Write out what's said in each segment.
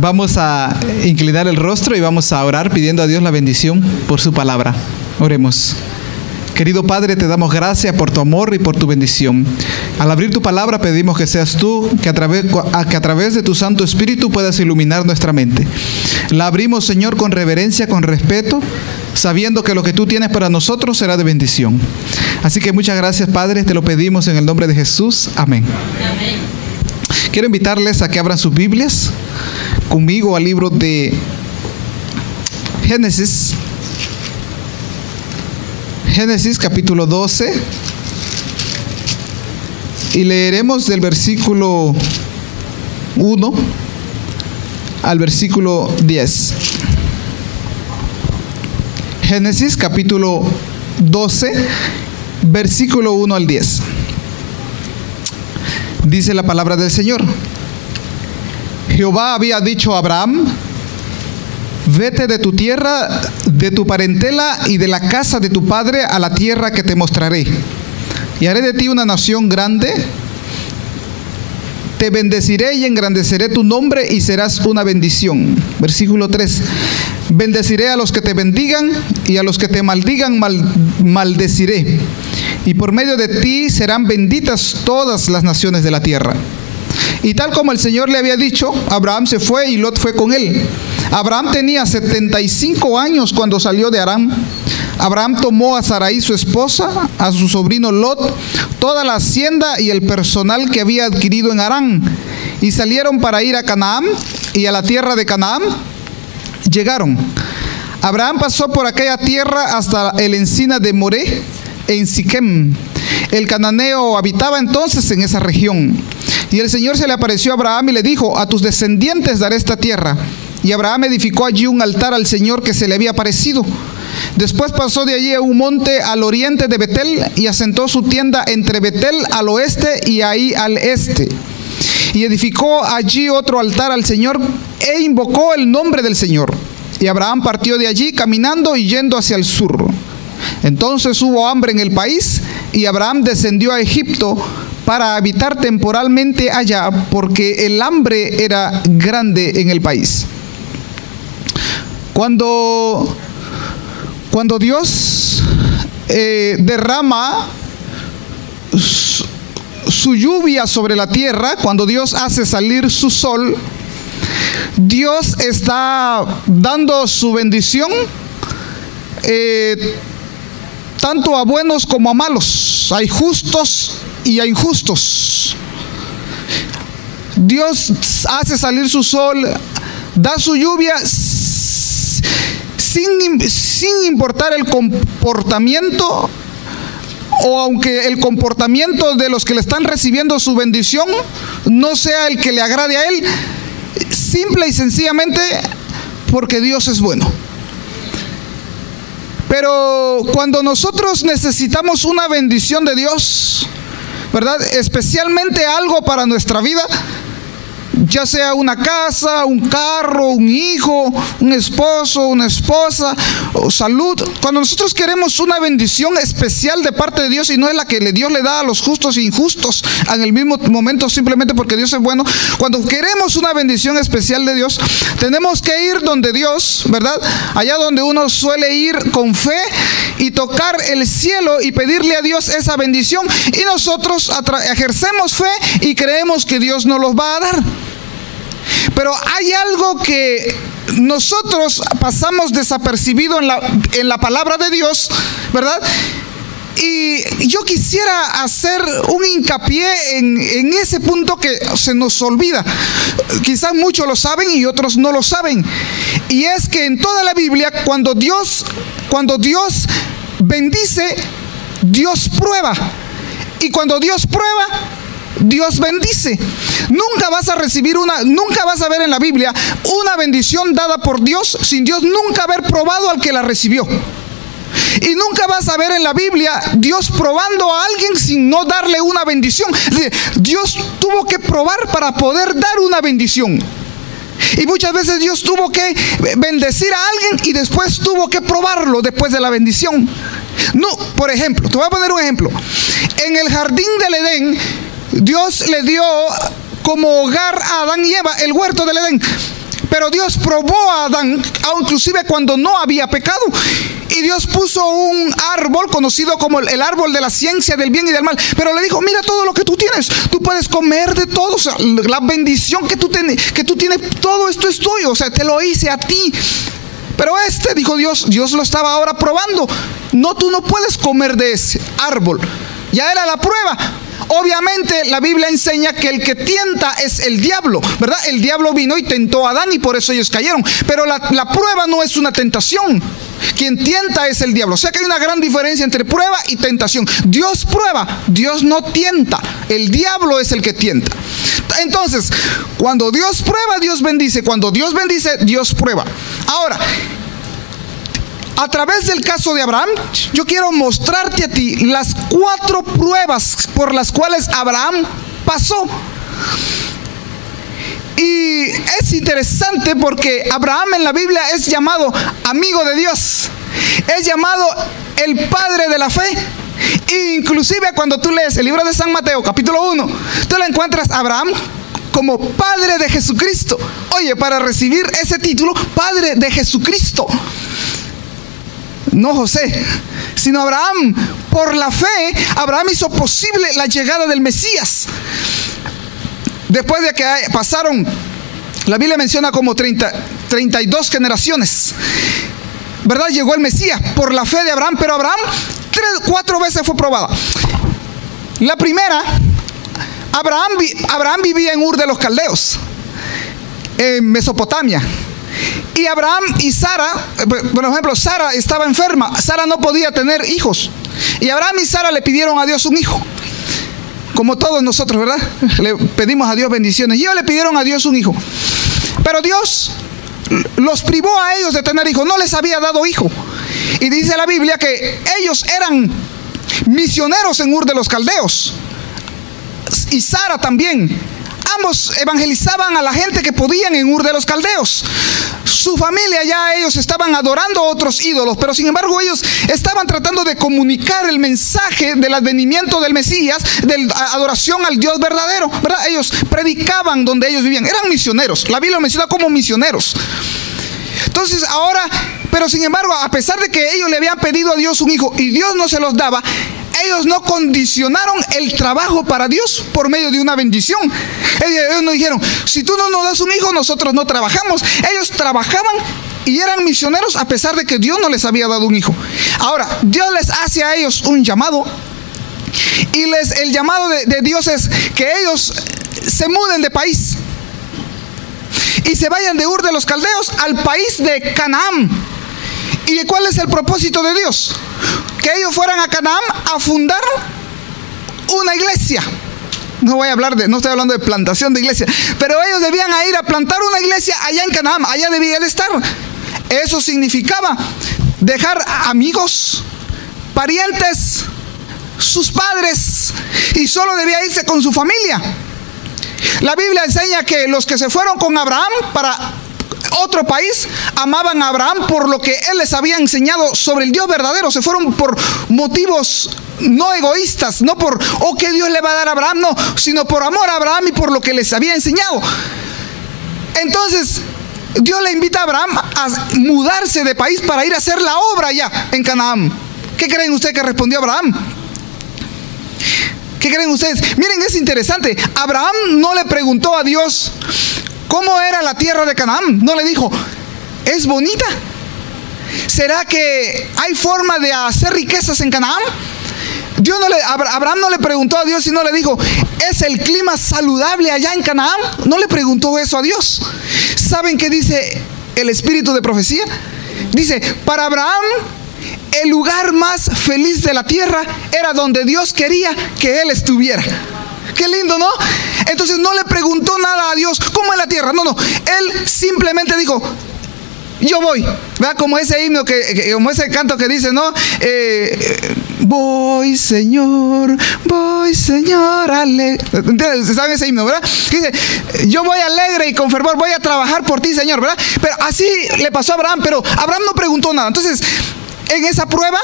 Vamos a inclinar el rostro y vamos a orar pidiendo a Dios la bendición por su palabra. Oremos. Querido Padre, te damos gracias por tu amor y por tu bendición. Al abrir tu palabra pedimos que seas tú, que a través de tu Santo Espíritu puedas iluminar nuestra mente. La abrimos, Señor, con reverencia, con respeto, sabiendo que lo que tú tienes para nosotros será de bendición. Así que muchas gracias, Padre, te lo pedimos en el nombre de Jesús. Amén. Amén. Quiero invitarles a que abran sus Biblias conmigo al libro de Génesis. Génesis capítulo 12 y leeremos del versículo 1 al versículo 10. Génesis capítulo 12, versículo 1 al 10. Dice la palabra del Señor: Jehová había dicho a Abraham: vete de tu tierra, de tu parentela y de la casa de tu padre a la tierra que te mostraré. Y haré de ti una nación grande. Te bendeciré y engrandeceré tu nombre y serás una bendición. Versículo 3. Bendeciré a los que te bendigan y a los que te maldigan maldeciré. Y por medio de ti serán benditas todas las naciones de la tierra. Y tal como el Señor le había dicho, Abraham se fue y Lot fue con él. Abraham tenía 75 años cuando salió de Harán. Abraham tomó a Sarai su esposa, a su sobrino Lot, toda la hacienda y el personal que había adquirido en Harán, y salieron para ir a Canaán, y a la tierra de Canaán llegaron. Abraham pasó por aquella tierra hasta el encina de Moré, en Siquem. El cananeo habitaba entonces en esa región. Y el Señor se le apareció a Abraham y le dijo: a tus descendientes daré esta tierra. Y Abraham edificó allí un altar al Señor que se le había aparecido. Después pasó de allí a un monte al oriente de Betel y asentó su tienda entre Betel al oeste y Ahí al este. Y edificó allí otro altar al Señor e invocó el nombre del Señor. Y Abraham partió de allí caminando y yendo hacia el sur. Entonces hubo hambre en el país y Abraham descendió a Egipto para habitar temporalmente allá, porque el hambre era grande en el país. Cuando Dios derrama su lluvia sobre la tierra, cuando Dios hace salir su sol, Dios está dando su bendición tanto a buenos como a malos. Hay justos y a injustos. Dios hace salir su sol, da su lluvia sin importar el comportamiento, o aunque el comportamiento de los que le están recibiendo su bendición no sea el que le agrade a él, simple y sencillamente porque Dios es bueno. Pero cuando nosotros necesitamos una bendición de Dios, ¿verdad?, especialmente algo para nuestra vida, ya sea una casa, un carro, un hijo, un esposo, una esposa, o salud. Cuando nosotros queremos una bendición especial de parte de Dios, y no es la que Dios le da a los justos e injustos en el mismo momento, simplemente porque Dios es bueno, cuando queremos una bendición especial de Dios, tenemos que ir donde Dios, ¿verdad?, allá donde uno suele ir con fe y tocar el cielo y pedirle a Dios esa bendición, y nosotros ejercemos fe y creemos que Dios nos los va a dar. Pero hay algo que nosotros pasamos desapercibido en la palabra de Dios, ¿verdad? Y yo quisiera hacer un hincapié en ese punto que se nos olvida. Quizás muchos lo saben y otros no lo saben. Y es que en toda la Biblia, cuando Dios bendice, Dios prueba. Y cuando Dios prueba, Dios bendice. Nunca vas a ver en la Biblia una bendición dada por Dios sin Dios nunca haber probado al que la recibió. Y nunca vas a ver en la Biblia Dios probando a alguien sin no darle una bendición. Dios tuvo que probar para poder dar una bendición. Y muchas veces Dios tuvo que bendecir a alguien y después tuvo que probarlo después de la bendición. No, por ejemplo, te voy a poner un ejemplo. En el jardín del Edén, Dios le dio como hogar a Adán y Eva el huerto del Edén. Pero Dios probó a Adán, inclusive cuando no había pecado. Y Dios puso un árbol conocido como el árbol de la ciencia del bien y del mal. Pero le dijo, mira todo lo que tú tienes. Tú puedes comer de todo. O sea, la bendición que tú tienes, todo esto es tuyo. O sea, te lo hice a ti. Pero dijo Dios lo estaba ahora probando. No, tú no puedes comer de ese árbol. Ya era la prueba. Obviamente la Biblia enseña que el que tienta es el diablo, ¿verdad? El diablo vino y tentó a Adán y por eso ellos cayeron. Pero la prueba no es una tentación. Quien tienta es el diablo. O sea que hay una gran diferencia entre prueba y tentación. Dios prueba, Dios no tienta. El diablo es el que tienta. Entonces, cuando Dios prueba, Dios bendice. Cuando Dios bendice, Dios prueba. Ahora, a través del caso de Abraham, yo quiero mostrarte a ti las 4 pruebas por las cuales Abraham pasó. Y es interesante porque Abraham en la Biblia es llamado amigo de Dios. Es llamado el padre de la fe. E inclusive cuando tú lees el libro de San Mateo, capítulo 1, tú le encuentras a Abraham como padre de Jesucristo. Oye, para recibir ese título, padre de Jesucristo. No José, sino Abraham. Por la fe, Abraham hizo posible la llegada del Mesías. Después de que pasaron, la Biblia menciona como 32 generaciones, ¿verdad? Llegó el Mesías por la fe de Abraham. Pero Abraham 4 veces fue probada. La primera, Abraham vivía en Ur de los Caldeos, en Mesopotamia. Y Abraham y Sara, por ejemplo, Sara estaba enferma. Sara no podía tener hijos. Y Abraham y Sara le pidieron a Dios un hijo. Como todos nosotros, ¿verdad? Le pedimos a Dios bendiciones. Y ellos le pidieron a Dios un hijo. Pero Dios los privó a ellos de tener hijos. No les había dado hijo. Y dice la Biblia que ellos eran misioneros en Ur de los Caldeos. Y Sara también. Ambos evangelizaban a la gente que podían en Ur de los Caldeos. Su familia ya ellos estaban adorando a otros ídolos, pero sin embargo ellos estaban tratando de comunicar el mensaje del advenimiento del Mesías, de la adoración al Dios verdadero, ¿verdad? Ellos predicaban donde ellos vivían, eran misioneros. La Biblia lo menciona como misioneros. Entonces ahora, pero sin embargo, a pesar de que ellos le habían pedido a Dios un hijo y Dios no se los daba, ellos no condicionaron el trabajo para Dios por medio de una bendición. Ellos no dijeron, si tú no nos das un hijo, nosotros no trabajamos. Ellos trabajaban y eran misioneros a pesar de que Dios no les había dado un hijo. Ahora, Dios les hace a ellos un llamado. Y el llamado de Dios es que ellos se muden de país y se vayan de Ur de los Caldeos al país de Canaán. ¿Y cuál es el propósito de Dios? Que ellos fueran a Canaán a fundar una iglesia. No estoy hablando de plantación de iglesia, pero ellos debían ir a plantar una iglesia allá en Canaán. Allá debían de estar. Eso significaba dejar amigos, parientes, sus padres, y solo debía irse con su familia. La Biblia enseña que los que se fueron con Abraham para otro país amaban a Abraham por lo que él les había enseñado sobre el Dios verdadero. Se fueron por motivos no egoístas, no por que Dios le va a dar a Abraham, no, sino por amor a Abraham y por lo que les había enseñado. Entonces Dios le invita a Abraham a mudarse de país para ir a hacer la obra allá en Canaán. ¿Qué creen ustedes que respondió Abraham? ¿Qué creen ustedes? Miren, es interesante. Abraham no le preguntó a Dios cómo era la tierra de Canaán. No le dijo, ¿es bonita? ¿Será que hay forma de hacer riquezas en Canaán? Abraham no le preguntó a Dios y no le dijo, ¿es el clima saludable allá en Canaán? No le preguntó eso a Dios. ¿Saben qué dice el espíritu de profecía? Dice, para Abraham el lugar más feliz de la tierra era donde Dios quería que él estuviera. Qué lindo, ¿no? Entonces no le preguntó nada a Dios, ¿cómo es la tierra? No, él simplemente dijo, yo voy. ¿Verdad? Como ese himno, como ese canto que dice, ¿no? Voy Señor, alegre. ¿Saben ese himno, verdad? Dice, yo voy alegre y con fervor, voy a trabajar por ti, Señor, ¿verdad? Pero así le pasó a Abraham, pero Abraham no preguntó nada. Entonces, en esa prueba,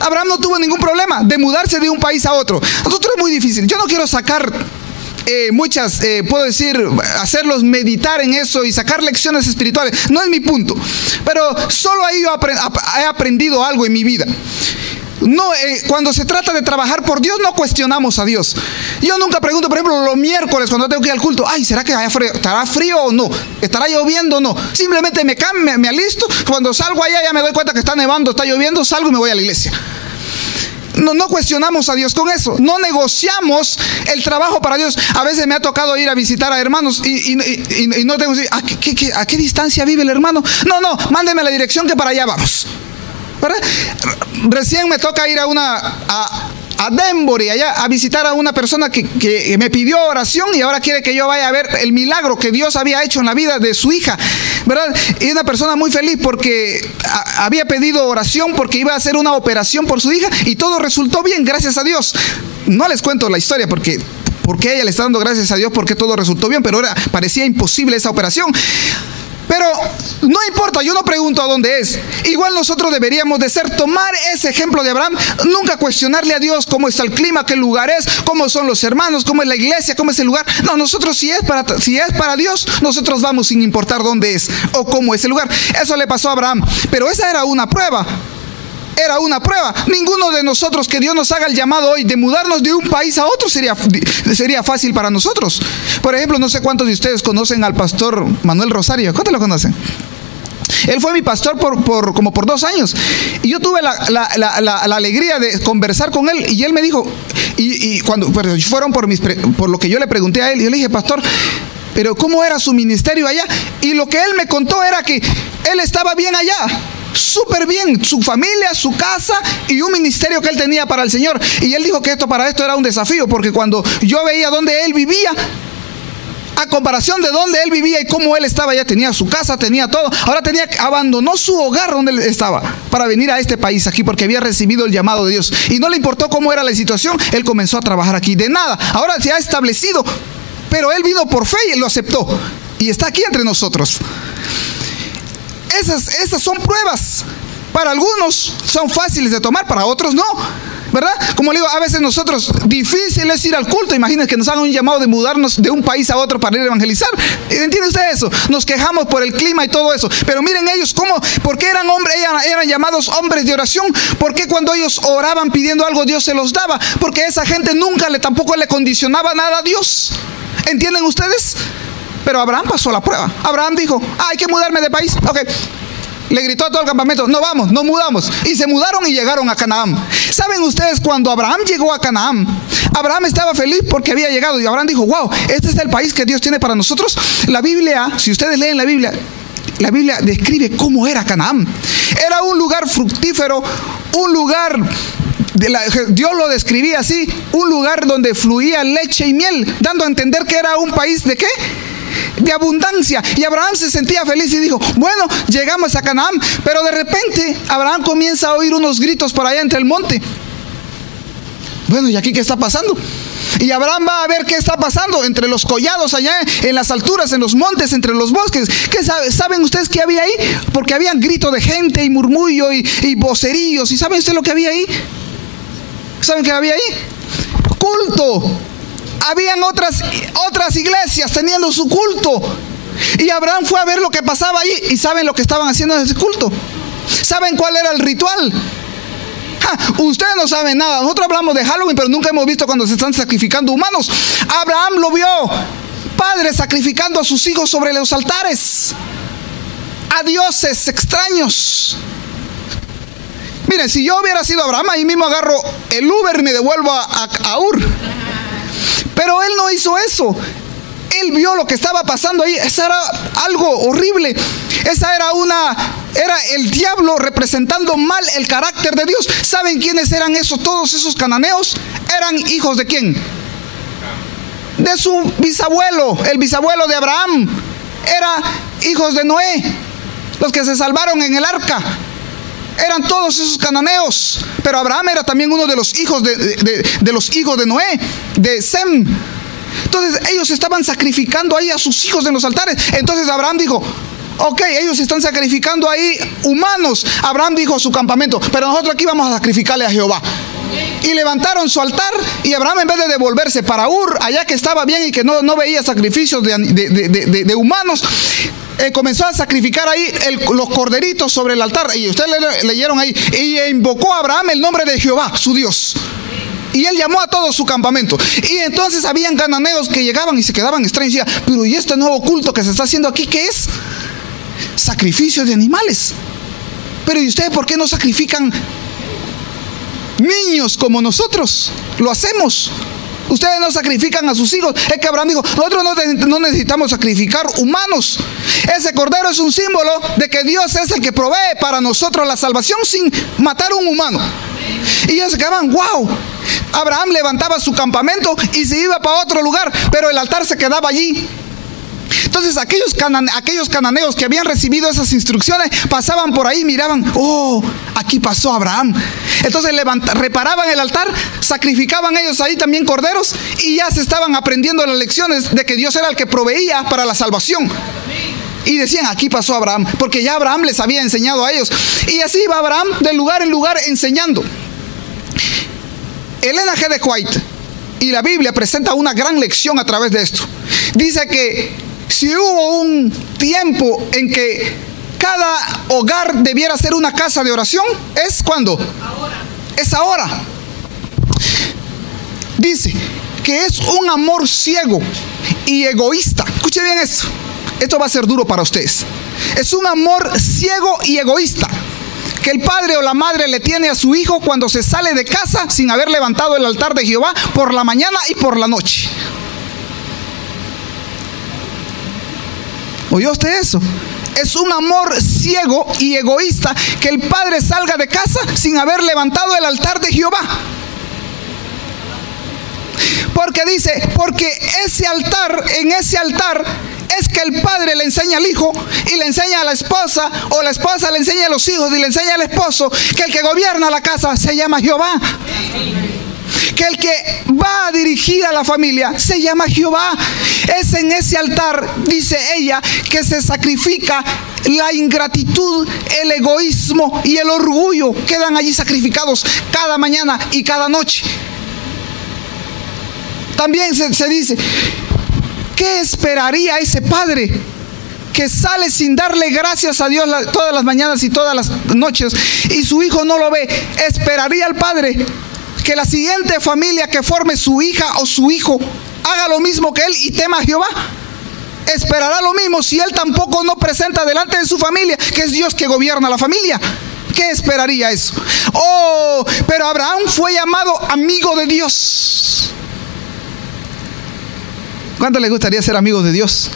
Abraham no tuvo ningún problema de mudarse de un país a otro. A nosotros es muy difícil. Yo no quiero sacar puedo decir, hacerlos meditar en eso y sacar lecciones espirituales. No es mi punto. Pero solo ahí yo he aprendido algo en mi vida. No, cuando se trata de trabajar por Dios, no cuestionamos a Dios. Yo nunca pregunto, por ejemplo, los miércoles cuando tengo que ir al culto, ay, ¿será que estará frío o no? ¿Estará lloviendo o no? Simplemente me alisto. Cuando salgo allá ya me doy cuenta que está nevando, está lloviendo, salgo y me voy a la iglesia. No cuestionamos a Dios con eso. No negociamos el trabajo para Dios. A veces me ha tocado ir a visitar a hermanos y no tengo que decir, ¿a qué distancia vive el hermano? No, mándeme la dirección que para allá vamos. ¿Verdad? Recién me toca ir a Denver, allá a visitar a una persona que me pidió oración y ahora quiere que yo vaya a ver el milagro que Dios había hecho en la vida de su hija, ¿verdad? Y una persona muy feliz porque había pedido oración porque iba a hacer una operación por su hija y todo resultó bien, gracias a Dios. No les cuento la historia porque ella le está dando gracias a Dios porque todo resultó bien, pero parecía imposible esa operación. Pero no importa, yo no pregunto a dónde es. Igual nosotros deberíamos de tomar ese ejemplo de Abraham, nunca cuestionarle a Dios cómo está el clima, qué lugar es, cómo son los hermanos, cómo es la iglesia, cómo es el lugar. No, nosotros si es para Dios, nosotros vamos sin importar dónde es o cómo es el lugar. Eso le pasó a Abraham, pero esa era una prueba. Era una prueba. Ninguno de nosotros que Dios nos haga el llamado hoy de mudarnos de un país a otro sería fácil para nosotros. Por ejemplo, no sé cuántos de ustedes conocen al pastor Manuel Rosario. ¿Cuántos lo conocen? Él fue mi pastor como por 2 años. Y yo tuve la alegría de conversar con él. Y él me dijo, y cuando fueron por lo que yo le pregunté a él, yo le dije, pastor, pero ¿cómo era su ministerio allá? Y lo que él me contó era que él estaba bien allá. Súper bien, su familia, su casa y un ministerio que él tenía para el Señor. Y él dijo que para esto era un desafío, porque cuando yo veía dónde él vivía, a comparación de dónde él vivía y cómo él estaba, ya tenía su casa, tenía todo. Ahora abandonó su hogar donde él estaba para venir a este país aquí porque había recibido el llamado de Dios. Y no le importó cómo era la situación, él comenzó a trabajar aquí. De nada, ahora se ha establecido, pero él vino por fe y lo aceptó. Y está aquí entre nosotros. Esas son pruebas. Para algunos son fáciles de tomar, para otros no, ¿verdad? Como le digo, a veces nosotros, difícil es ir al culto. Imagínense que nos hagan un llamado de mudarnos de un país a otro para ir a evangelizar. ¿Entiende usted eso? Nos quejamos por el clima y todo eso. Pero miren ellos ¿por qué eran llamados hombres de oración? ¿Por qué cuando ellos oraban pidiendo algo Dios se los daba? Porque esa gente tampoco le condicionaba nada a Dios. ¿Entienden ustedes? Pero Abraham pasó la prueba. Abraham dijo, hay que mudarme de país. Ok. Le gritó a todo el campamento, no vamos, no mudamos. Y se mudaron y llegaron a Canaán. ¿Saben ustedes cuando Abraham llegó a Canaán? Abraham estaba feliz porque había llegado. Y Abraham dijo, wow, este es el país que Dios tiene para nosotros. La Biblia, si ustedes leen la Biblia describe cómo era Canaán. Era un lugar fructífero, un lugar... Dios lo describía así, un lugar donde fluía leche y miel, dando a entender que era un país ¿de qué? De abundancia. Y Abraham se sentía feliz y dijo, bueno, llegamos a Canaán. Pero de repente Abraham comienza a oír unos gritos por allá entre el monte. Bueno, ¿y aquí qué está pasando? Y Abraham va a ver qué está pasando entre los collados allá, en las alturas, en los montes, entre los bosques. ¿Qué saben ustedes qué había ahí? Porque habían grito de gente y murmullo y voceríos. ¿Y saben ustedes lo que había ahí? ¿Saben qué había ahí? Culto. Habían otras iglesias teniendo su culto. Y Abraham fue a ver lo que pasaba allí. ¿Y saben lo que estaban haciendo en ese culto? ¿Saben cuál era el ritual? Ustedes no saben nada. Nosotros hablamos de Halloween, pero nunca hemos visto cuando se están sacrificando humanos. Abraham lo vio. Padres sacrificando a sus hijos sobre los altares. A dioses extraños. Miren, si yo hubiera sido Abraham, ahí mismo agarro el Uber y me devuelvo a Ur. Pero él no hizo eso. Él vio lo que estaba pasando ahí. Eso era algo horrible. Era el diablo representando mal el carácter de Dios. ¿Saben quiénes eran todos esos cananeos? Eran hijos ¿de quién? De su bisabuelo, el bisabuelo de Abraham. Era hijos de Noé, los que se salvaron en el arca. Eran todos esos cananeos. Pero Abraham era también uno de los hijos de los hijos de Noé, de Sem. Entonces ellos estaban sacrificando ahí a sus hijos en los altares. Entonces Abraham dijo, ok, ellos están sacrificando ahí humanos. Abraham dijo a su campamento, pero nosotros aquí vamos a sacrificarle a Jehová. y levantaron su altar, y Abraham, en vez de devolverse para Ur, allá que estaba bien y que no veía sacrificios de humanos, comenzó a sacrificar ahí los corderitos sobre el altar. Y ustedes leyeron ahí, y invocó a Abraham el nombre de Jehová, su Dios. Y él llamó a todo su campamento. Y entonces habían cananeos que llegaban y se quedaban extraños y decían: pero ¿y este nuevo culto que se está haciendo aquí qué es? Sacrificio de animales. Pero ¿y ustedes por qué no sacrifican niños como nosotros lo hacemos? Ustedes no sacrifican a sus hijos. Es que Abraham dijo: nosotros no necesitamos sacrificar humanos. Ese cordero es un símbolo de que Dios es el que provee para nosotros la salvación sin matar a un humano. Y ellos se quedaban: wow. Abraham levantaba su campamento y se iba para otro lugar, pero el altar se quedaba allí. Entonces aquellos cananeos que habían recibido esas instrucciones pasaban por ahí, miraban: oh, aquí pasó Abraham. Entonces reparaban el altar, sacrificaban ellos ahí también corderos, y ya se estaban aprendiendo las lecciones de que Dios era el que proveía para la salvación. Y decían: aquí pasó Abraham, porque ya Abraham les había enseñado a ellos. Y así iba Abraham de lugar en lugar enseñando. Elena G. de White y la Biblia presenta una gran lección a través de esto. Dice que si hubo un tiempo en que cada hogar debiera ser una casa de oración, ¿es cuándo? Ahora. Es ahora. Dice que es un amor ciego y egoísta. Escuche bien esto. Esto va a ser duro para ustedes. Es un amor ciego y egoísta que el padre o la madre le tiene a su hijo cuando se sale de casa sin haber levantado el altar de Jehová por la mañana y por la noche. ¿Oyó usted eso? Es un amor ciego y egoísta que el padre salga de casa sin haber levantado el altar de Jehová. Porque dice, porque en ese altar es que el padre le enseña al hijo y le enseña a la esposa, o la esposa le enseña a los hijos y le enseña al esposo que el que gobierna la casa se llama Jehová. Que el que va a dirigir a la familia se llama Jehová. Es en ese altar, dice ella, que se sacrifica la ingratitud, el egoísmo y el orgullo. Quedan allí sacrificados cada mañana y cada noche. También se dice: ¿qué esperaría ese padre que sale sin darle gracias a Dios todas las mañanas y todas las noches y su hijo no lo ve? ¿Esperaría el padre que la siguiente familia que forme su hija o su hijo haga lo mismo que él y tema a Jehová? ¿Esperará lo mismo si él tampoco no presenta delante de su familia que es Dios que gobierna la familia? ¿Qué esperaría eso? Oh, pero Abraham fue llamado amigo de Dios. ¿Cuánto le gustaría ser amigo de Dios?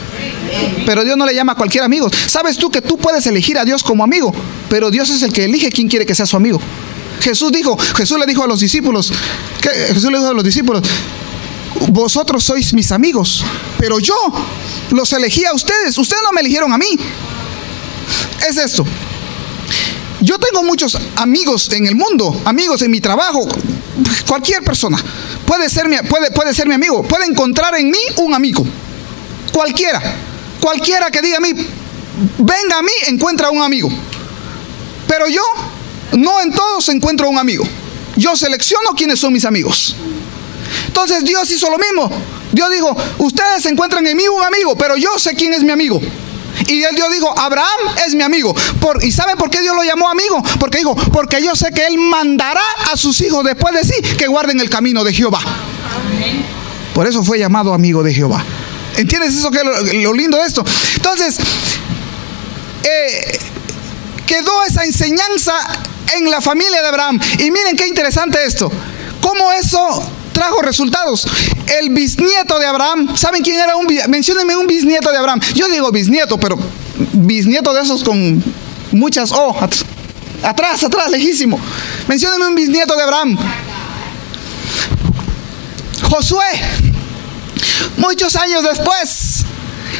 Pero Dios no le llama a cualquier amigo. ¿Sabes tú que tú puedes elegir a Dios como amigo? Pero Dios es el que elige quién quiere que sea su amigo. Jesús le dijo a los discípulos, vosotros sois mis amigos, pero yo los elegí a ustedes. Ustedes no me eligieron a mí. Es esto. Yo tengo muchos amigos en el mundo, amigos en mi trabajo. Cualquier persona puede ser mi amigo. Puede encontrar en mí un amigo. Cualquiera que diga a mí, venga a mí, encuentra un amigo. Pero yo no en todos encuentro un amigo. Yo selecciono quiénes son mis amigos. Entonces Dios hizo lo mismo. Dios dijo: ustedes encuentran en mí un amigo, pero yo sé quién es mi amigo. Y Dios dijo: Abraham es mi amigo. ¿Y saben por qué Dios lo llamó amigo? Porque dijo: porque yo sé que él mandará a sus hijos después de sí que guarden el camino de Jehová. Amén. Por eso fue llamado amigo de Jehová. ¿Entiendes eso? Que es lo lindo de esto. Entonces quedó esa enseñanza en la familia de Abraham. Y miren qué interesante esto. Cómo eso trajo resultados. El bisnieto de Abraham, ¿saben quién era? Menciónenme un bisnieto de Abraham. Yo digo bisnieto, pero bisnieto de esos con muchas O. Atrás, lejísimo. Menciónenme un bisnieto de Abraham. Josué. Muchos años después,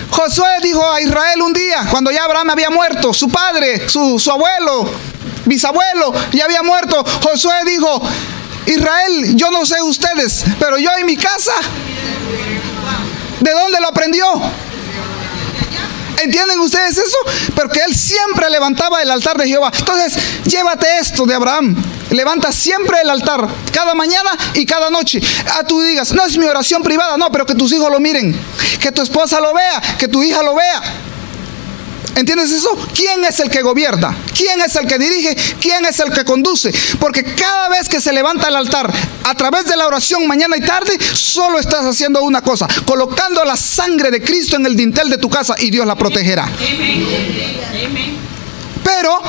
Josué dijo a Israel un día, cuando ya Abraham había muerto, su padre, su abuelo, bisabuelo, ya había muerto. Josué dijo: Israel, yo no sé ustedes, pero yo en mi casa, ¿de dónde lo aprendió? ¿Entienden ustedes eso? Porque él siempre levantaba el altar de Jehová. Entonces, llévate esto de Abraham. levanta siempre el altar, cada mañana y cada noche. Tú digas, no es mi oración privada, no, pero que tus hijos lo miren, que tu esposa lo vea, que tu hija lo vea. ¿Entiendes eso? ¿Quién es el que gobierna? ¿Quién es el que dirige? ¿Quién es el que conduce? Porque cada vez que se levanta el altar, a través de la oración mañana y tarde, solo estás haciendo una cosa: colocando la sangre de Cristo en el dintel de tu casa, y Dios la protegerá. Pero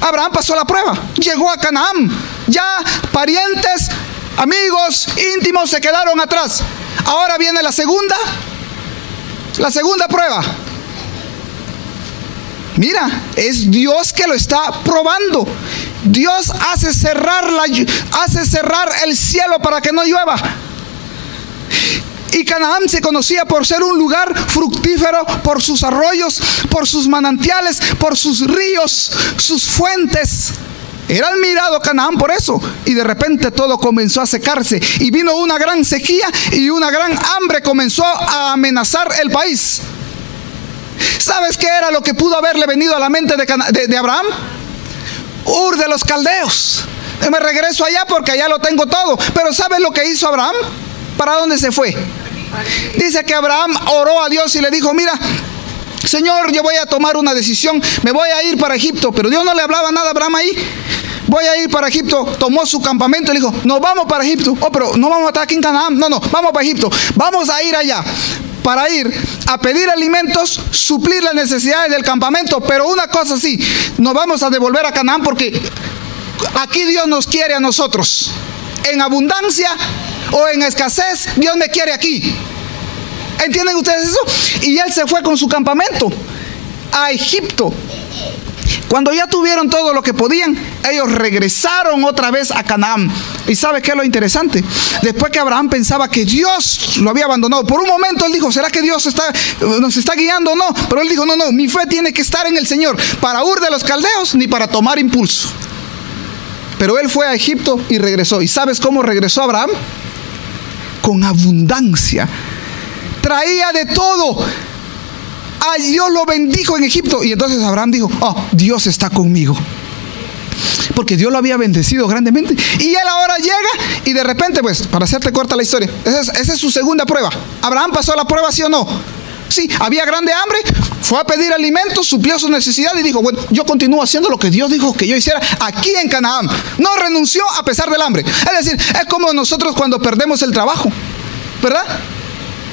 Abraham pasó la prueba, llegó a Canaán. Ya parientes, amigos, íntimos se quedaron atrás. Ahora viene la segunda prueba. Mira, es Dios que lo está probando. Dios hace cerrar el cielo para que no llueva. Y Canaán se conocía por ser un lugar fructífero, por sus arroyos, por sus manantiales, por sus ríos, sus fuentes. Era admirado Canaán por eso. Y de repente todo comenzó a secarse, y vino una gran sequía, y una gran hambre comenzó a amenazar el país. ¿Sabes qué era lo que pudo haberle venido a la mente de Abraham? Ur de los Caldeos. Me regreso allá porque allá lo tengo todo. Pero ¿sabes lo que hizo Abraham? ¿Para dónde se fue? Dice que Abraham oró a Dios y le dijo: mira, Señor, yo voy a tomar una decisión, me voy a ir para Egipto. Pero Dios no le hablaba nada a Abraham ahí. Voy a ir para Egipto. Tomó su campamento y le dijo: nos vamos para Egipto. Oh, pero no vamos a estar aquí en Canaán. No, vamos para Egipto. Vamos a ir allá para ir a pedir alimentos, suplir las necesidades del campamento. Pero una cosa sí, nos vamos a devolver a Canaán, porque aquí Dios nos quiere a nosotros. En abundancia o en escasez, Dios me quiere aquí. ¿Entienden ustedes eso? Y él se fue con su campamento a Egipto. Cuando ya tuvieron todo lo que podían, ellos regresaron otra vez a Canaán. ¿Y sabe qué es lo interesante? Después que Abraham pensaba que Dios lo había abandonado, por un momento él dijo: ¿será que Dios nos está guiando o no? Pero él dijo: no, mi fe tiene que estar en el Señor, para Ur de los Caldeos ni para tomar impulso. Pero él fue a Egipto y regresó. ¿Y sabes cómo regresó Abraham? Con abundancia. Traía de todo. Dios lo bendijo en Egipto. Y entonces Abraham dijo: oh, Dios está conmigo, porque Dios lo había bendecido grandemente. Y él ahora llega y de repente, pues, para hacerte corta la historia, esa es su segunda prueba. Abraham pasó la prueba, ¿sí o no? Sí, había grande hambre, fue a pedir alimentos, suplió su necesidad y dijo: bueno, yo continúo haciendo lo que Dios dijo que yo hiciera aquí en Canaán. No renunció a pesar del hambre. Es decir, es como nosotros cuando perdemos el trabajo, ¿verdad?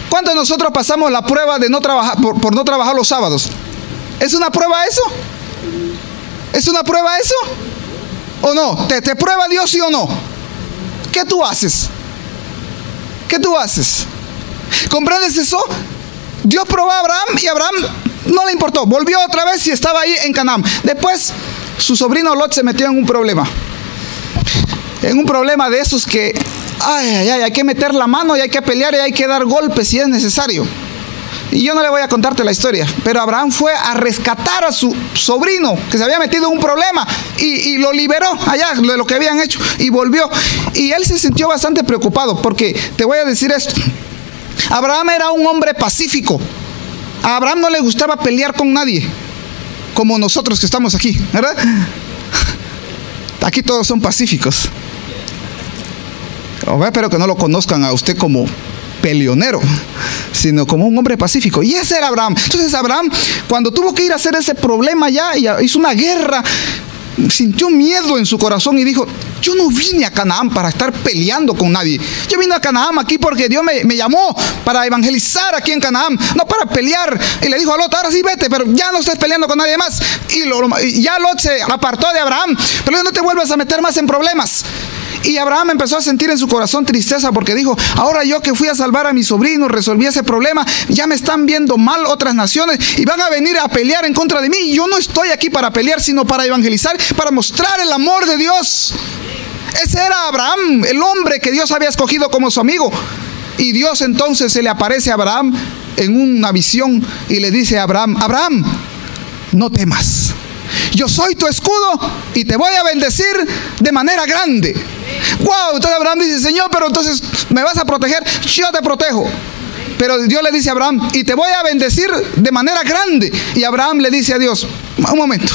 ¿Cuántos de nosotros pasamos la prueba de no trabajar, por no trabajar los sábados? ¿Es una prueba eso? ¿Es una prueba eso? ¿O no? ¿Te prueba Dios, sí o no? ¿Qué tú haces? ¿Qué tú haces? ¿Comprendes eso? Dios probó a Abraham y Abraham no le importó. Volvió otra vez y estaba ahí en Canaán. Después, su sobrino Lot se metió en un problema. En un problema de esos que hay que meter la mano y hay que pelear y hay que dar golpes si es necesario. Y yo no le voy a contarte la historia, pero Abraham fue a rescatar a su sobrino que se había metido en un problema y lo liberó allá de lo que habían hecho y volvió. Y él se sintió bastante preocupado, porque te voy a decir esto: Abraham era un hombre pacífico. A Abraham no le gustaba pelear con nadie, como nosotros que estamos aquí, ¿verdad? Aquí todos son pacíficos. Pero que no lo conozcan a usted como peleonero, sino como un hombre pacífico. Y ese era Abraham. Entonces Abraham, cuando tuvo que ir a hacer ese problema ya, y hizo una guerra, sintió miedo en su corazón y dijo: yo no vine a Canaán para estar peleando con nadie. Yo vine a Canaán aquí porque Dios me llamó para evangelizar aquí en Canaán, no para pelear. Y le dijo a Lot: ahora sí vete, pero ya no estés peleando con nadie más. Y ya Lot se apartó de Abraham, pero no te vuelvas a meter más en problemas. Y Abraham empezó a sentir en su corazón tristeza, porque dijo: ahora yo que fui a salvar a mi sobrino, resolví ese problema, ya me están viendo mal otras naciones y van a venir a pelear en contra de mí. Yo no estoy aquí para pelear, sino para evangelizar, para mostrar el amor de Dios. Ese era Abraham, el hombre que Dios había escogido como su amigo. Y Dios entonces se le aparece a Abraham en una visión y le dice a Abraham: Abraham, no temas, yo soy tu escudo y te voy a bendecir de manera grande. Wow, entonces Abraham dice: Señor, pero entonces ¿me vas a proteger? Yo te protejo. Pero Dios le dice a Abraham: y te voy a bendecir de manera grande. Y Abraham le dice a Dios: un momento,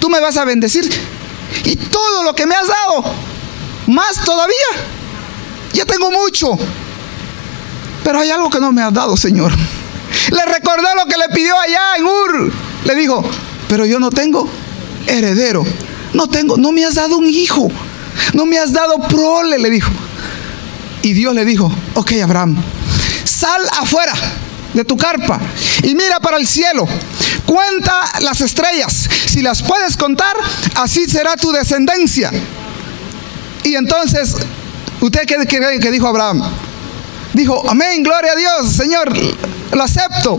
tú me vas a bendecir, y todo lo que me has dado, más todavía, ya tengo mucho, pero hay algo que no me has dado, Señor. Le recordó lo que le pidió allá en Ur. Le dijo, pero yo no tengo heredero, no me has dado un hijo, no me has dado prole, le dijo. Y Dios le dijo, ok, Abraham, sal afuera de tu carpa y mira para el cielo, cuenta las estrellas, si las puedes contar, así será tu descendencia. Y entonces, ¿usted qué cree que dijo Abraham? Dijo, amén, gloria a Dios, Señor, lo acepto.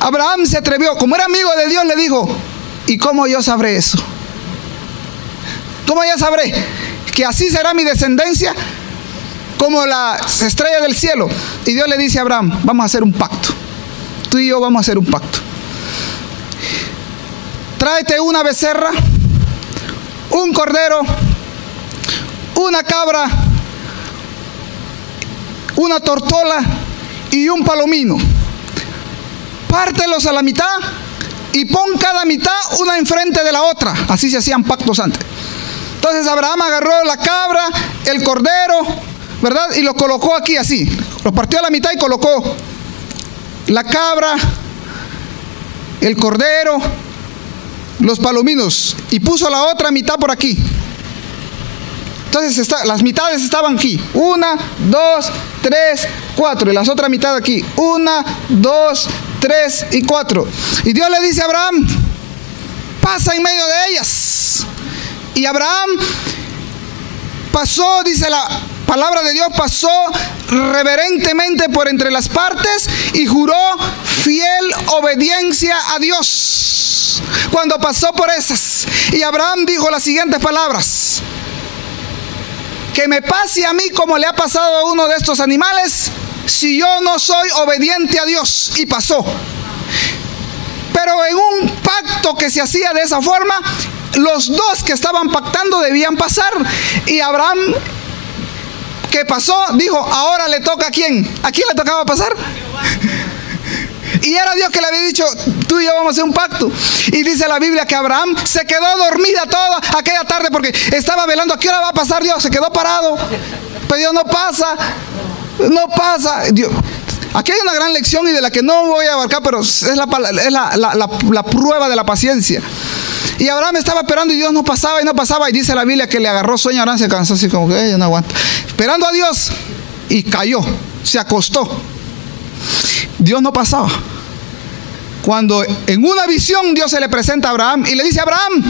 Abraham se atrevió, como era amigo de Dios, le dijo, ¿y cómo yo sabré eso? ¿Cómo yo sabré que así será mi descendencia como las estrellas del cielo? Y Dios le dice a Abraham, vamos a hacer un pacto. Tú y yo vamos a hacer un pacto. Tráete una becerra, un cordero, una cabra, una tortola y un palomino. Pártelos a la mitad y pon cada mitad una enfrente de la otra. Así se hacían pactos antes. Entonces Abraham agarró la cabra, el cordero, ¿verdad? Y lo colocó aquí así. Lo partió a la mitad y colocó la cabra, el cordero, los palominos, y puso la otra mitad por aquí. Entonces las mitades estaban aquí. 1, 2, 3, 4. Y las otras mitades aquí. 1, 2, 3 y 4. Y Dios le dice a Abraham, pasa en medio de ellas. Y Abraham pasó, dice la palabra de Dios, pasó reverentemente por entre las partes y juró fiel obediencia a Dios cuando pasó por esas. Y Abraham dijo las siguientes palabras: que me pase a mí como le ha pasado a uno de estos animales si yo no soy obediente a Dios. Y pasó. Pero en un pacto que se hacía de esa forma, los dos que estaban pactando debían pasar. Y Abraham, que pasó, dijo, ahora le toca a quién. ¿A quién le tocaba pasar? Y era Dios que le había dicho, tú y yo vamos a hacer un pacto. Y dice la Biblia que Abraham se quedó dormida toda aquella tarde porque estaba velando a qué hora va a pasar Dios. Se quedó parado. Pero Dios no pasa. No pasa. Dios. Aquí hay una gran lección y de la que no voy a abarcar, pero es la prueba de la paciencia. Y Abraham estaba esperando y Dios no pasaba y no pasaba. Y dice la Biblia que le agarró sueño. Abraham se cansó así como que no aguanta. Esperando a Dios. Y cayó. Se acostó. Dios no pasaba. Cuando en una visión Dios se le presenta a Abraham y le dice, Abraham,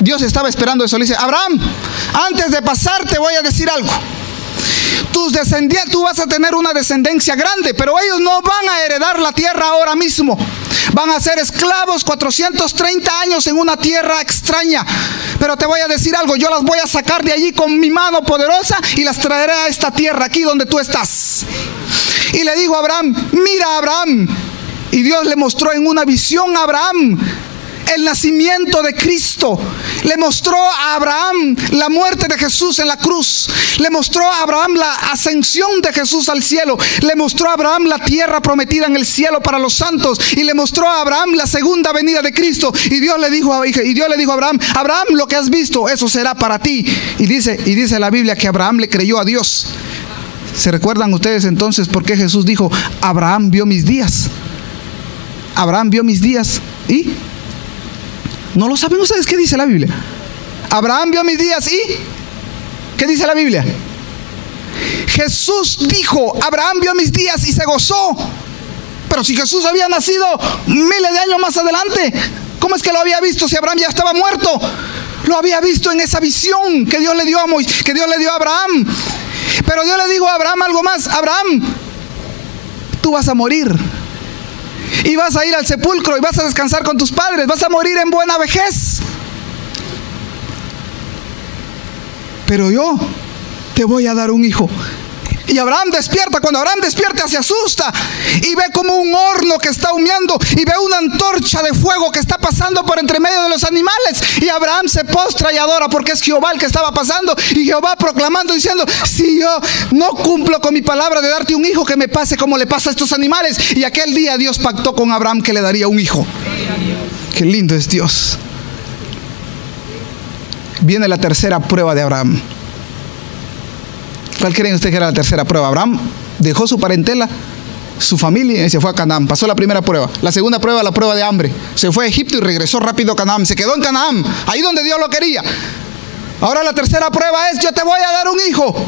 Dios estaba esperando eso, le dice, Abraham, antes de pasar te voy a decir algo. Tus descendientes, tú vas a tener una descendencia grande, pero ellos no van a heredar la tierra ahora mismo. Van a ser esclavos 430 años en una tierra extraña. Pero te voy a decir algo, yo las voy a sacar de allí con mi mano poderosa y las traeré a esta tierra, aquí donde tú estás. Y le dijo a Abraham, mira Abraham. Y Dios le mostró en una visión a Abraham el nacimiento de Cristo. Le mostró a Abraham la muerte de Jesús en la cruz. Le mostró a Abraham la ascensión de Jesús al cielo. Le mostró a Abraham la tierra prometida en el cielo para los santos. Y le mostró a Abraham la segunda venida de Cristo. Y Dios le dijo a Abraham, Abraham, lo que has visto, eso será para ti. Y dice la Biblia que Abraham le creyó a Dios. ¿Se recuerdan ustedes entonces por qué Jesús dijo, Abraham vio mis días? Abraham vio mis días. ¿Y? ¿No lo saben ustedes qué dice la Biblia? Abraham vio mis días y ¿qué dice la Biblia? Jesús dijo, Abraham vio mis días y se gozó. Pero si Jesús había nacido miles de años más adelante, ¿cómo es que lo había visto si Abraham ya estaba muerto? Lo había visto en esa visión que Dios le dio a Abraham. Pero Dios le dijo a Abraham algo más. Abraham, tú vas a morir. Y vas a ir al sepulcro y vas a descansar con tus padres. Vas a morir en buena vejez. Pero yo te voy a dar un hijo. Y Abraham despierta. Cuando Abraham despierta se asusta y ve como un horno que está humeando y ve una antorcha de fuego que está pasando por entre medio de los animales. Y Abraham se postra y adora porque es Jehová el que estaba pasando. Y Jehová proclamando diciendo, si yo no cumplo con mi palabra de darte un hijo, que me pase como le pasa a estos animales. Y aquel día Dios pactó con Abraham que le daría un hijo. Qué lindo es Dios. viene la tercera prueba de Abraham. ¿Cuál creen ustedes que era la tercera prueba? Abraham dejó su parentela, su familia, y se fue a Canaán. Pasó la primera prueba. La segunda prueba, la prueba de hambre. Se fue a Egipto y regresó rápido a Canaán. Se quedó en Canaán, ahí donde Dios lo quería. Ahora la tercera prueba es: yo te voy a dar un hijo.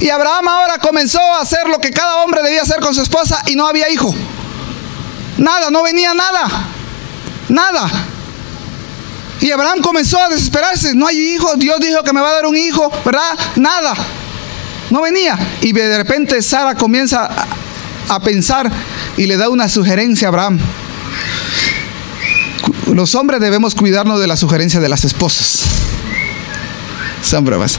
Y Abraham ahora comenzó a hacer lo que cada hombre debía hacer con su esposa, y no había hijo. Nada, no venía nada. Nada. Y Abraham comenzó a desesperarse. No hay hijo, Dios dijo que me va a dar un hijo, ¿verdad? Nada. No venía. Y de repente Sara comienza a pensar y le da una sugerencia a Abraham. Los hombres debemos cuidarnos de la sugerencia de las esposas. Son bromas.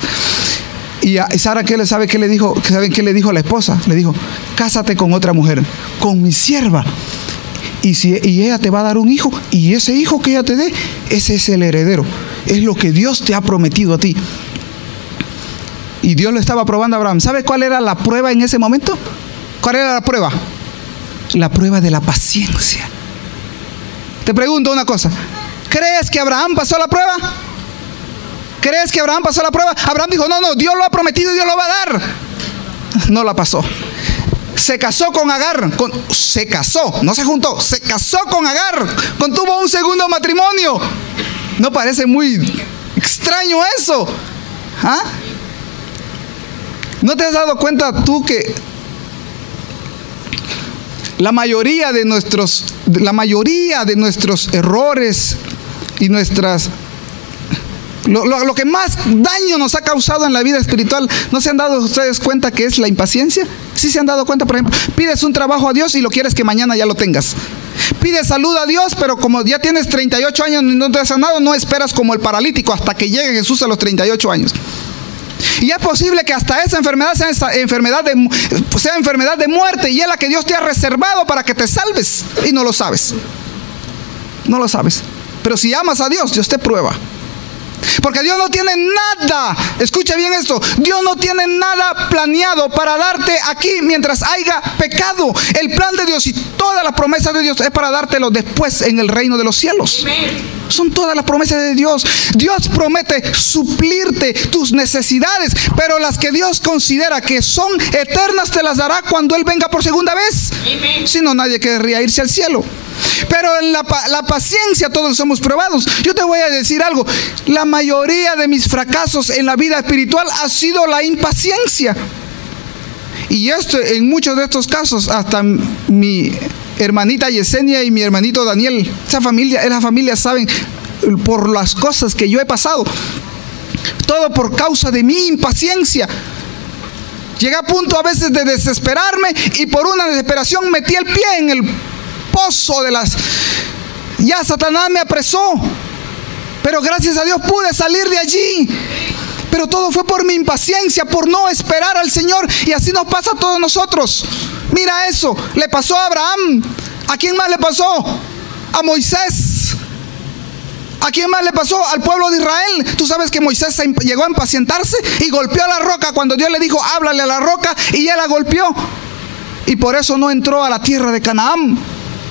Y Sara, ¿sabe qué le dijo? ¿Saben qué le dijo a la esposa? Le dijo: cásate con otra mujer, con mi sierva. Y ella te va a dar un hijo, y ese hijo que ella te dé, ese es el heredero. Es lo que Dios te ha prometido a ti. Y Dios lo estaba probando a Abraham. ¿Sabe cuál era la prueba en ese momento? ¿Cuál era la prueba? La prueba de la paciencia. Te pregunto una cosa: ¿crees que Abraham pasó la prueba? ¿Crees que Abraham pasó la prueba? Abraham dijo: no, Dios lo ha prometido y Dios lo va a dar. No la pasó. Se casó con Agar. Se casó, no se juntó. Se casó con Agar. Tuvo un segundo matrimonio. ¿No parece muy extraño eso? ¿Ah? ¿No te has dado cuenta tú que la mayoría de nuestros errores y lo que más daño nos ha causado en la vida espiritual, ¿no se han dado ustedes cuenta que es la impaciencia? Sí se han dado cuenta. Por ejemplo, pides un trabajo a Dios y lo quieres que mañana ya lo tengas. Pides salud a Dios, pero como ya tienes 38 años y no te has sanado, no esperas como el paralítico hasta que llegue Jesús a los 38 años. Y es posible que hasta esa enfermedad sea enfermedad de muerte, y es la que Dios te ha reservado para que te salves, y no lo sabes. No lo sabes. Pero si amas a Dios, Dios te prueba. Porque Dios no tiene nada, escucha bien esto, Dios no tiene nada planeado para darte aquí mientras haya pecado. El plan de Dios y todas las promesas de Dios es para dártelo después en el reino de los cielos. Son todas las promesas de Dios. Dios promete suplirte tus necesidades, pero las que Dios considera que son eternas te las dará cuando Él venga por segunda vez. Si no, nadie querría irse al cielo. Pero en la paciencia todos somos probados. Yo te voy a decir algo: la mayoría de mis fracasos en la vida espiritual ha sido la impaciencia. Y esto, en muchos de estos casos, hasta mi hermanita Yesenia y mi hermanito Daniel, esa familia saben por las cosas que yo he pasado. Todo por causa de mi impaciencia. Llegué a punto a veces de desesperarme, y por una desesperación metí el pie en el pozo de las... Ya Satanás me apresó, pero gracias a Dios pude salir de allí. Pero todo fue por mi impaciencia, por no esperar al Señor. Y así nos pasa a todos nosotros. Mira eso, le pasó a Abraham. ¿A quién más le pasó? A Moisés. ¿A quién más le pasó? Al pueblo de Israel. Tú sabes que Moisés llegó a impacientarse y golpeó a la roca cuando Dios le dijo: háblale a la roca, y él la golpeó. Y por eso no entró a la tierra de Canaán.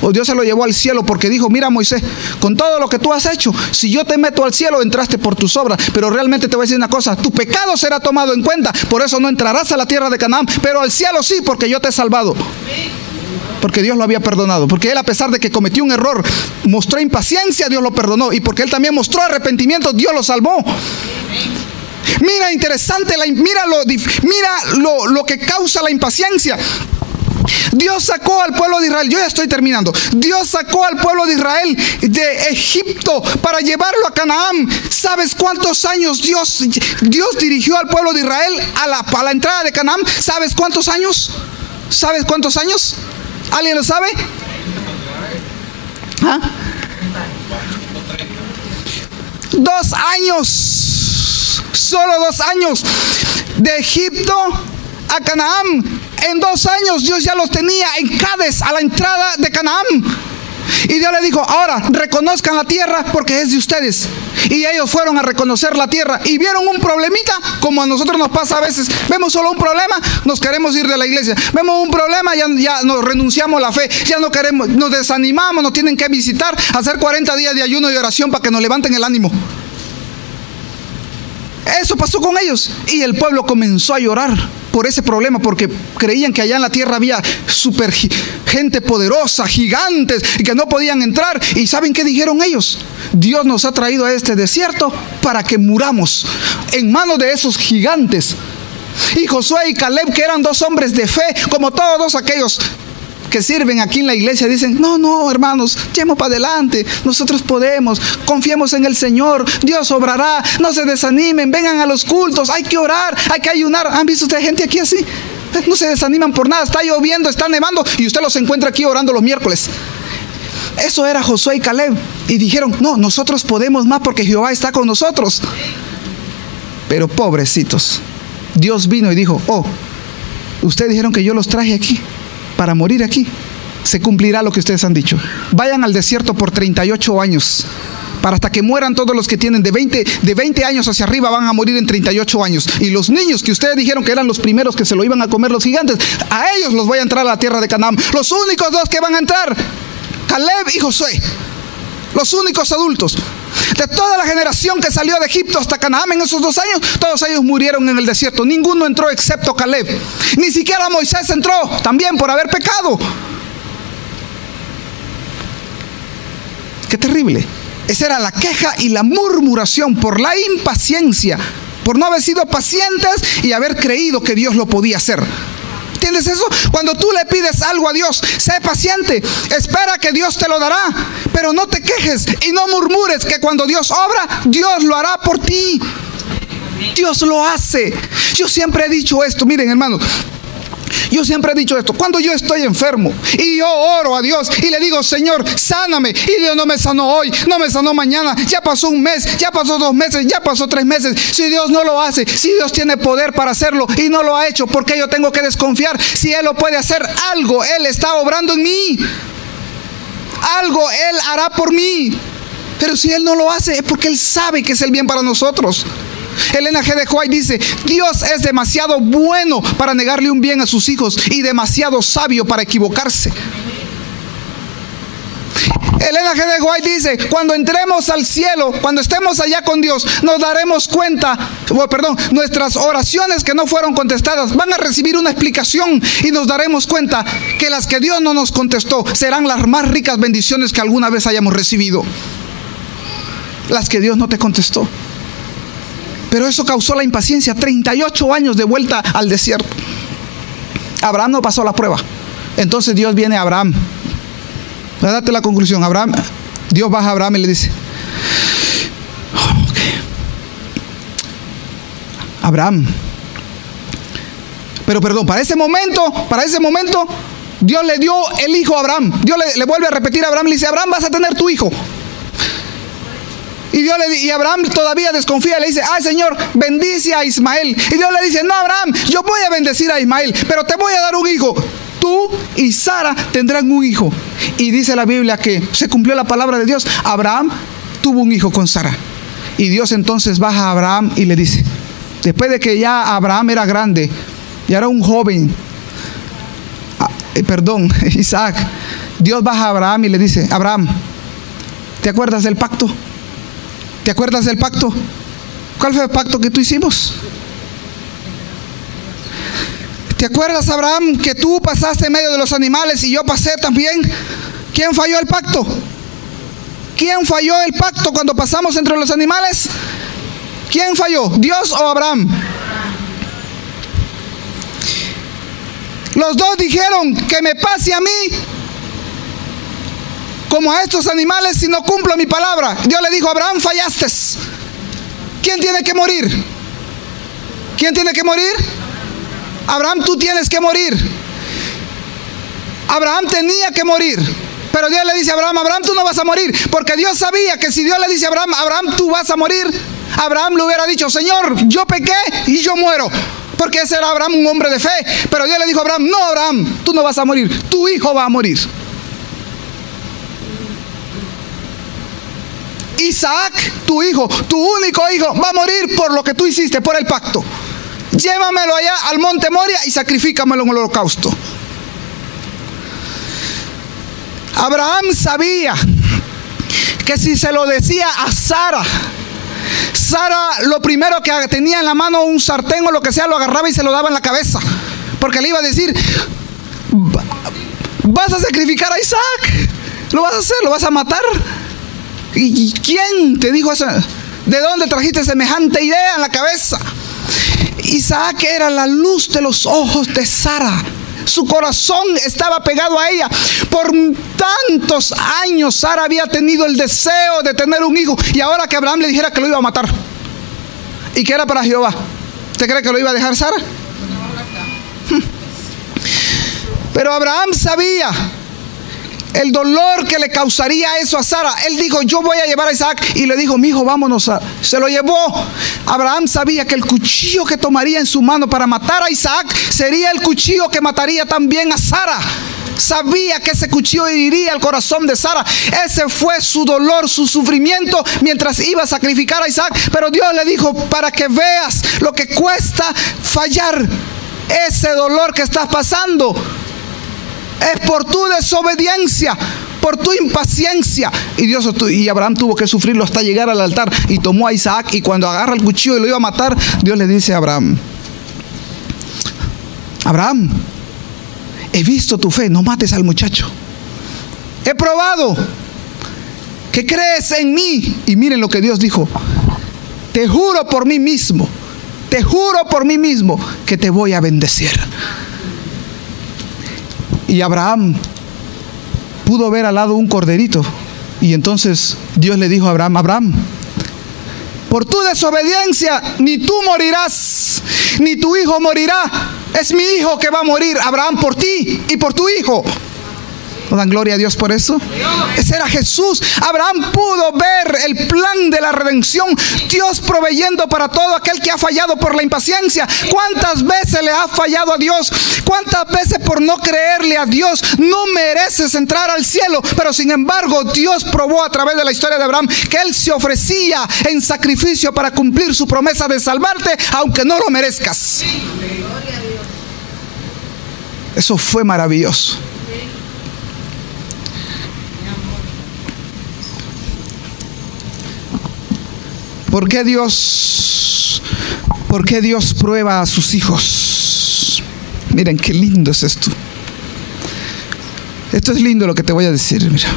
O Dios se lo llevó al cielo, porque dijo: mira, Moisés, con todo lo que tú has hecho, si yo te meto al cielo, entraste por tus obras, pero realmente te voy a decir una cosa: tu pecado será tomado en cuenta, por eso no entrarás a la tierra de Canaán, pero al cielo sí, porque yo te he salvado. Porque Dios lo había perdonado, porque él, a pesar de que cometió un error, mostró impaciencia, Dios lo perdonó, y porque él también mostró arrepentimiento, Dios lo salvó. Mira, interesante, mira lo que causa la impaciencia. Dios sacó al pueblo de Israel, yo ya estoy terminando. Dios sacó al pueblo de Israel de Egipto para llevarlo a Canaán. ¿Sabes cuántos años Dios dirigió al pueblo de Israel a la entrada de Canaán? ¿Sabes cuántos años? ¿Sabes cuántos años? ¿Alguien lo sabe? ¿Ah? 2 años. Solo 2 años. De Egipto a Canaán. En 2 años Dios ya los tenía en Cades, a la entrada de Canaán. Y Dios le dijo: ahora reconozcan la tierra porque es de ustedes. Y ellos fueron a reconocer la tierra y vieron un problemita, como a nosotros nos pasa a veces. Vemos solo un problema, nos queremos ir de la iglesia. Vemos un problema, ya nos renunciamos a la fe, ya no queremos, nos desanimamos, nos tienen que visitar, hacer 40 días de ayuno y oración para que nos levanten el ánimo. Eso pasó con ellos. Y el pueblo comenzó a llorar por ese problema, porque creían que allá en la tierra había gente poderosa, gigantes, y que no podían entrar. ¿Y saben qué dijeron ellos? Dios nos ha traído a este desierto para que muramos en manos de esos gigantes. Y Josué y Caleb, que eran dos hombres de fe, como todos aquellos que sirven aquí en la iglesia, dicen: no, hermanos, echemos para adelante, nosotros podemos, confiemos en el Señor, Dios obrará, no se desanimen, vengan a los cultos, hay que orar, hay que ayunar. ¿Han visto ustedes gente aquí así? No se desaniman por nada, está lloviendo, está nevando, y usted los encuentra aquí orando los miércoles. Eso era Josué y Caleb, y dijeron: no, nosotros podemos más porque Jehová está con nosotros. Pero pobrecitos, Dios vino y dijo: ustedes dijeron que yo los traje aquí para morir aquí. Se cumplirá lo que ustedes han dicho. Vayan al desierto por 38 años, para hasta que mueran todos los que tienen de 20 años hacia arriba, van a morir en 38 años. Y los niños que ustedes dijeron que eran los primeros que se lo iban a comer los gigantes, a ellos los voy a entrar a la tierra de Canaán. Los únicos dos que van a entrar, Caleb y Josué, los únicos adultos. De toda la generación que salió de Egipto hasta Canaán en esos 2 años, todos ellos murieron en el desierto. Ninguno entró excepto Caleb. Ni siquiera Moisés entró, también por haber pecado. Qué terrible. Esa era la queja y la murmuración por la impaciencia, por no haber sido pacientes y haber creído que Dios lo podía hacer. ¿Entiendes eso? Cuando tú le pides algo a Dios, sé paciente, espera que Dios te lo dará, pero no te quejes y no murmures, que cuando Dios obra, Dios lo hará por ti. Dios lo hace. Yo siempre he dicho esto, miren, hermanos, yo siempre he dicho esto: cuando yo estoy enfermo y yo oro a Dios y le digo: Señor, sáname, y Dios no me sanó hoy, no me sanó mañana, ya pasó un mes, ya pasó 2 meses, ya pasó 3 meses. Si Dios no lo hace, si Dios tiene poder para hacerlo y no lo ha hecho, ¿por qué yo tengo que desconfiar? Si Él lo puede hacer, algo Él está obrando en mí, algo Él hará por mí. Pero si Él no lo hace, es porque Él sabe que es el bien para nosotros. Elena G. de White dice: Dios es demasiado bueno para negarle un bien a sus hijos y demasiado sabio para equivocarse. Elena G. de White dice: cuando entremos al cielo, cuando estemos allá con Dios, nos daremos cuenta, nuestras oraciones que no fueron contestadas van a recibir una explicación, y nos daremos cuenta que las que Dios no nos contestó serán las más ricas bendiciones que alguna vez hayamos recibido. Las que Dios no te contestó. Pero eso causó la impaciencia. 38 años de vuelta al desierto. Abraham no pasó la prueba. Entonces Dios viene a Abraham. Date la conclusión. Dios baja a Abraham y le dice: Abraham. Pero para ese momento, Dios le dio el hijo a Abraham. Dios le vuelve a repetir a Abraham, le dice: Abraham, vas a tener tu hijo. Y Abraham todavía desconfía, le dice: Señor, bendice a Ismael. Y Dios le dice: no, Abraham, yo voy a bendecir a Ismael, pero te voy a dar un hijo. Tú y Sara tendrán un hijo. Y dice la Biblia que se cumplió la palabra de Dios. Abraham tuvo un hijo con Sara. Y Dios entonces baja a Abraham y le dice, después de que ya Abraham era grande y era un joven, Isaac, Dios baja a Abraham y le dice: Abraham, ¿te acuerdas del pacto? ¿Te acuerdas del pacto? ¿Cuál fue el pacto que tú hicimos? ¿Te acuerdas, Abraham, que tú pasaste en medio de los animales y yo pasé también? ¿Quién falló el pacto? ¿Quién falló el pacto cuando pasamos entre los animales? ¿Quién falló? ¿Dios o Abraham? Los dos dijeron: que me pase a mí como a estos animales si no cumplo mi palabra. Dios le dijo: Abraham, fallaste. ¿Quién tiene que morir? ¿Quién tiene que morir? Abraham, tú tienes que morir. Abraham tenía que morir. Pero Dios le dice a Abraham: Abraham, tú no vas a morir. Porque Dios sabía que si Dios le dice a Abraham: Abraham, tú vas a morir, Abraham le hubiera dicho: Señor, yo pequé y yo muero. Porque ese era Abraham, un hombre de fe. Pero Dios le dijo a Abraham: no, Abraham, tú no vas a morir, tu hijo va a morir. Isaac, tu hijo, tu único hijo, va a morir por lo que tú hiciste, por el pacto. Llévamelo allá al monte Moria y sacrifícamelo en el holocausto. Abraham sabía que si se lo decía a Sara, Sara lo primero que tenía en la mano, un sartén o lo que sea, lo agarraba y se lo daba en la cabeza, porque le iba a decir: vas a sacrificar a Isaac, lo vas a hacer, lo vas a matar. ¿Y quién te dijo eso? ¿De dónde trajiste semejante idea en la cabeza? Isaac era la luz de los ojos de Sara. Su corazón estaba pegado a ella. Por tantos años Sara había tenido el deseo de tener un hijo, y ahora que Abraham le dijera que lo iba a matar y que era para Jehová, ¿usted cree que lo iba a dejar Sara? Pero Abraham sabía el dolor que le causaría eso a Sara. Él dijo: yo voy a llevar a Isaac, y le dijo: mi hijo, vámonos. Se lo llevó. Abraham sabía que el cuchillo que tomaría en su mano para matar a Isaac sería el cuchillo que mataría también a Sara. Sabía que ese cuchillo heriría el corazón de Sara. Ese fue su dolor, su sufrimiento mientras iba a sacrificar a Isaac. Pero Dios le dijo: para que veas lo que cuesta fallar, ese dolor que estás pasando es por tu desobediencia, por tu impaciencia. Y Abraham tuvo que sufrirlo hasta llegar al altar, y tomó a Isaac, y cuando agarra el cuchillo y lo iba a matar, Dios le dice a Abraham: Abraham, he visto tu fe, no mates al muchacho. He probado que crees en mí. Y miren lo que Dios dijo: te juro por mí mismo, te juro por mí mismo que te voy a bendecir. Y Abraham pudo ver al lado un corderito, y entonces Dios le dijo a Abraham: Abraham, por tu desobediencia ni tú morirás, ni tu hijo morirá. Es mi hijo que va a morir, Abraham, por ti y por tu hijo. ¿No dan gloria a Dios por eso? Ese era Jesús. Abraham pudo ver el plan de la redención, Dios proveyendo para todo aquel que ha fallado por la impaciencia. ¿Cuántas veces le has fallado a Dios? ¿Cuántas veces por no creerle a Dios no mereces entrar al cielo? Pero sin embargo Dios probó a través de la historia de Abraham que él se ofrecía en sacrificio para cumplir su promesa de salvarte, aunque no lo merezcas. Eso fue maravilloso. ¿Por qué Dios prueba a sus hijos? Miren qué lindo es esto. Esto es lindo lo que te voy a decir. Mira,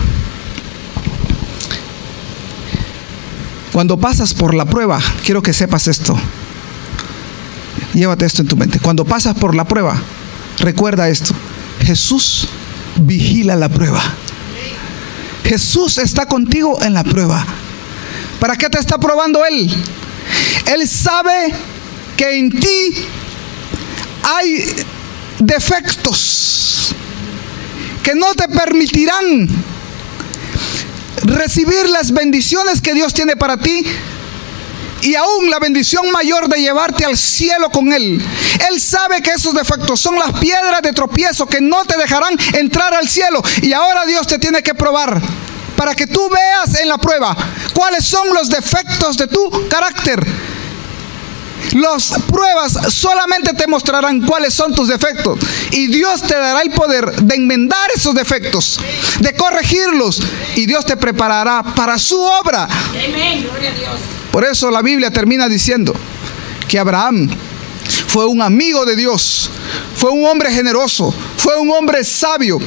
cuando pasas por la prueba, quiero que sepas esto. Llévate esto en tu mente. Cuando pasas por la prueba, recuerda esto: Jesús vigila la prueba. Jesús está contigo en la prueba. ¿Para qué te está probando Él? Él sabe que en ti hay defectos que no te permitirán recibir las bendiciones que Dios tiene para ti, y aún la bendición mayor de llevarte al cielo con Él. Él sabe que esos defectos son las piedras de tropiezo que no te dejarán entrar al cielo, y ahora Dios te tiene que probar para que tú veas en la prueba cuáles son los defectos de tu carácter. Las pruebas solamente te mostrarán cuáles son tus defectos, y Dios te dará el poder de enmendar esos defectos, de corregirlos, y Dios te preparará para su obra. Amén, gloria a Dios. Por eso la Biblia termina diciendo que Abraham fue un amigo de Dios, fue un hombre generoso, fue un hombre sabio,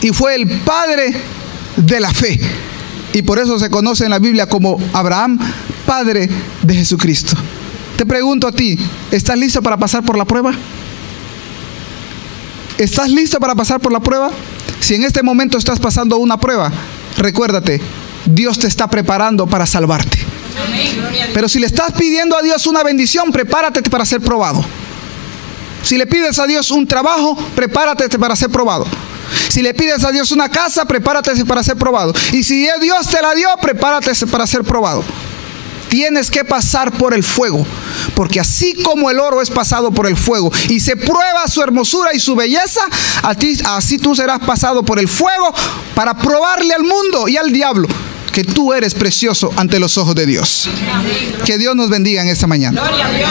y fue el padre de la fe. Y por eso se conoce en la Biblia como Abraham, padre de Jesucristo. Te pregunto a ti: ¿estás listo para pasar por la prueba? ¿Estás listo para pasar por la prueba? Si en este momento estás pasando una prueba, recuérdate, Dios te está preparando para salvarte. Pero si le estás pidiendo a Dios una bendición, prepárate para ser probado. Si le pides a Dios un trabajo, prepárate para ser probado. Si le pides a Dios una casa, prepárate para ser probado. Y si Dios te la dio, prepárate para ser probado. Tienes que pasar por el fuego, porque así como el oro es pasado por el fuego y se prueba su hermosura y su belleza, así tú serás pasado por el fuego para probarle al mundo y al diablo que tú eres precioso ante los ojos de Dios. Que Dios nos bendiga en esta mañana. Gloria a Dios.